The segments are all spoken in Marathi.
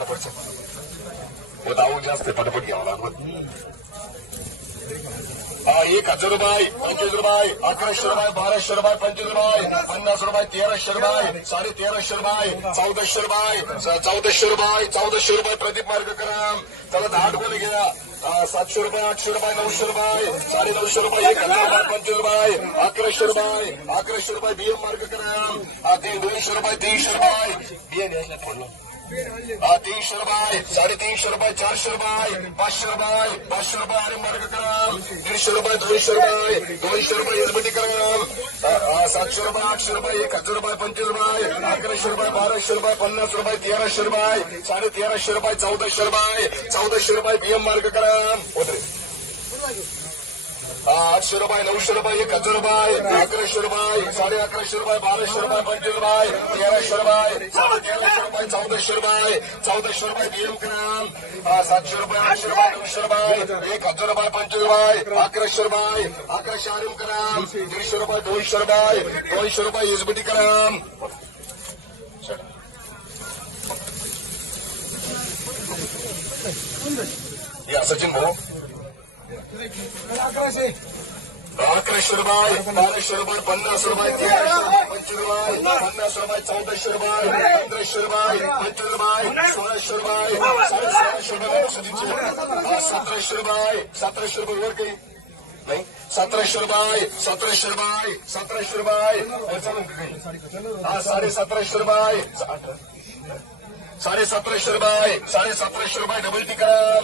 पटापट हो दाऊ जास्त पटापट घ्यावं लागत हा, एक हज़ार रुपये पंचवीस रुपये अकराशे रुपये बाराशे रुपये पंचवीस रुपये पन्नास रुपये तेराशे रुपये साडे तेराशे रुपये चौदाशे रुपये स- चौदाशे रुपये चौदाशे रुपये प्रदीप मार्गकराम त्याला दहा रुपये घ्या हा, सातशे रुपये आठशे रुपये नऊशे रुपये साडे नऊशे रुपये एक हज़ार रुपये पंचवीस रुपये अकराशे रुपये रुपये बीएम मार्गकराम हा, ते दोनशे रुपये तीनशे रुपये हा, तीनशे रुपये साडेतीनशे रुपये चारशे रुपये पाचशे रुपये पाचशे रुपये अरे मार्ग कराम दीडशे रुपये दोनशे रुपये दोनशे रुपये एसबीटी कराल सातशे रुपये आठशे रुपये एक हजार रुपये पंचवीस रुपये अकराशे रुपये बाराशे रुपये पन्नास रुपये तेराशे रुपये साडे तेराशे रुपये चौदाशे रुपये चौदाशे रुपये बीएम मार्ग करा. आठशे रुपये नऊशे रुपये एक हज़ार रुपये अकराशे रुपये साडे अकराशे रुपये बाराशे रुपये पंचवीस रुपये तेराशे रुपये साडे तेराशे रुपये चौदाशे रुपये चौदाशे रुपये बीएम ग्राम हा, सातशे रुपये आठशे रुपये नऊशे रुपये एक हज़ार रुपये पंचवीस रुपये अकराशे रुपये अकराशे आरएम ग्राम दीडशे रुपये दोनशे रुपये दोनशे रुपये एसबीटी ग्राम सचिन भाऊ अकराशे रुपये बाराशे रुपये पन्नास रुपये तेराशे रुपये पन्नास रुपये चौदाशे रुपये पंधराशे रुपये पंचवीस रुपये सोळाशे रुपये सोळाशे रुपये सतराशे रुपये सतराशे रुपये वर काही नाही. सतराशे रुपये सतराशे रुपये सतराशे रुपये साडे सतराशे रुपये साडे सतराशे रुपये साडे सतराशे रुपये डबल टिकट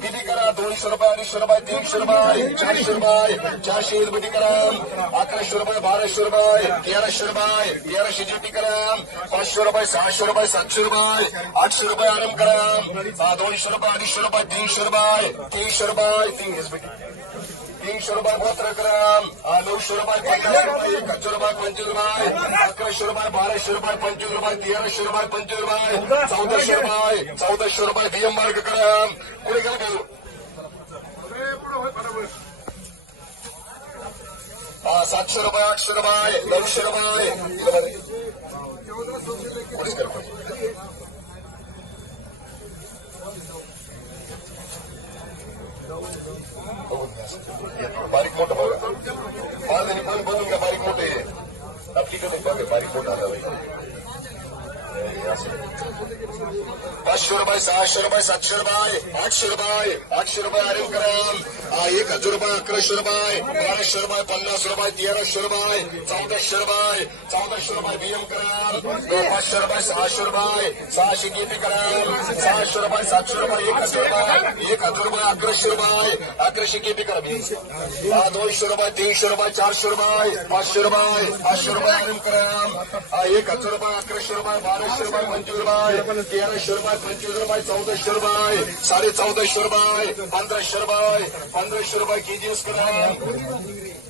किती करा? दोनशे रुपये, अडीचशे रुपये, तीनशे रुपये, चारशे रुपये चारशे रुपये टिकराम अकराशे रुपये, बाराशे रुपये, तेराशे रुपये, तेराशे जी टिकराम पाचशे रुपये, सहाशे रुपये, सातशे रुपये, आठशे रुपये आराम करा. दोनशे रुपये, अडीचशे रुपये, तीनशे रुपये तीनशे रुपये. तीन तीनशे रुपये गोत्र ग्राम नऊशे रुपये पन्नास रुपये एक रुपये पंचवीस रुपये अकराशे रुपये बाराशे रुपये पंचवीस रुपये तेराशे रुपये पंचवीस रुपये चौदाशे रुपये चौदाशे रुपये बीएम मार्ग ग्राम कुठे गेलं गेलो हा, सातशे रुपये आठशे रुपये नऊशे रुपये maricón पाचशे रुपये सहाशे रुपये सातशे रुपये आठशे रुपये आठशे रुपये एक हज़ार रुपये अकराशे रुपये बाराशे रुपये पन्नास रुपये तेराशे रुपये चौदाशे रुपये चौदाशे रुपये बीएम ग्राम पाचशे रुपये सहाशे रुपये सहाशे केपी ग्राम सहाशे रुपये सातशे एक हज़ार रुपये एक हज़ार रुपये अकराशे रुपये अकराशे केपी करा हा, दोनशे रुपये तीनशे एक हज़ार रुपये अकराशे रुपये रुपये तेराशे रुपये पंचवीस रुपये चौदाशे रुपये साडे चौदाशे रुपये पंधराशे रुपये पंधराशे रुपये केजीएस करा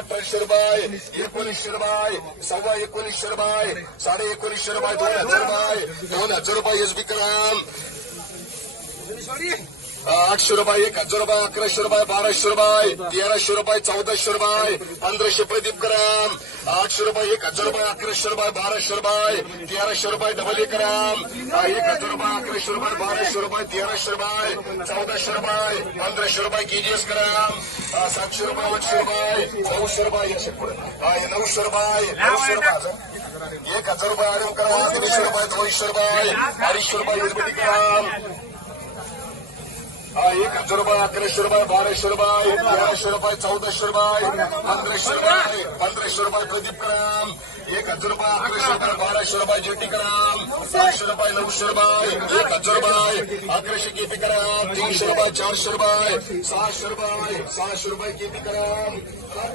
अठराशे रुपये एकोणीसशे रुपये सव्वा एकोणीसशे रुपये साडे एकोणीसशे रुपये दोन हजार रुपये दोन हजार रुपये एस बी सॉरी आठशे रुपये एक हजार रुपये अकराशे रुपये बाराशे रुपये तेराशे रुपये चौदाशे रुपये पंधराशे प्रदीप ग्राम आठशे रुपये एक हजार रुपये अकराशे रुपये बाराशे रुपये तेराशे रुपये डबल एक ग्राम एक हजार रुपये अकराशे रुपये बाराशे रुपये तेराशे रुपये चौदाशे रुपये पंधराशे रुपये केजीएस ग्राम सातशे रुपये आठशे रुपये नऊशे रुपये याचे पुढे. हा, हे नऊशे रुपये नऊशे रुपये एक हजार रुपये आरंभ करा दीडशे रुपये दोनशे रुपये अडीचशे रुपये ग्राम एक हज़ार रुपये अकराशे रुपये बाराशे रुपये तेराशे रुपये चौदाशे रुपये पंधराशे रुपये पंधराशे रुपये प्रदीप कराम एक हज़ार रुपये अकराशे रुपये बाराशे रुपये ज्योती कराम सहाशे रुपये नऊशे रुपये एक हज़ार रुपये अकराशे केती कराम तीनशे रुपये चारशे रुपये सहाशे रुपये सहाशे रुपये केती कराम चार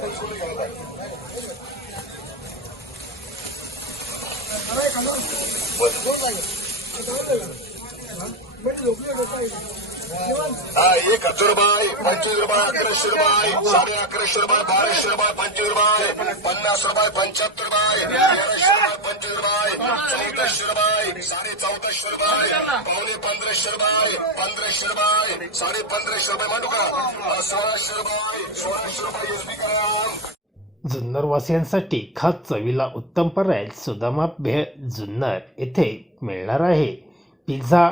पैसे एक हजार रुपये पंचवीस रुपये अकराशे रुपये. साडे अकराशे रुपये बाराशे रुपये पंचवीस रुपये. पन्नास रुपये पंच्याहत्तर रुपये. तेराशे रुपये पंचवीस रुपये. चौदाशे रुपये साडे चौदाशे रुपये. पावणे पंधराशे रुपये पंधराशे रुपये. साडे पंधराशे रुपये म्हणू का? सोळाशे रुपये सोळाशे रुपये एसबी करा. जुन्नरवासियांसाठी खास चवीला उत्तम पर्याय सुदामा भेळ जुन्नर येथे मिळणार आहे. पिझ्झा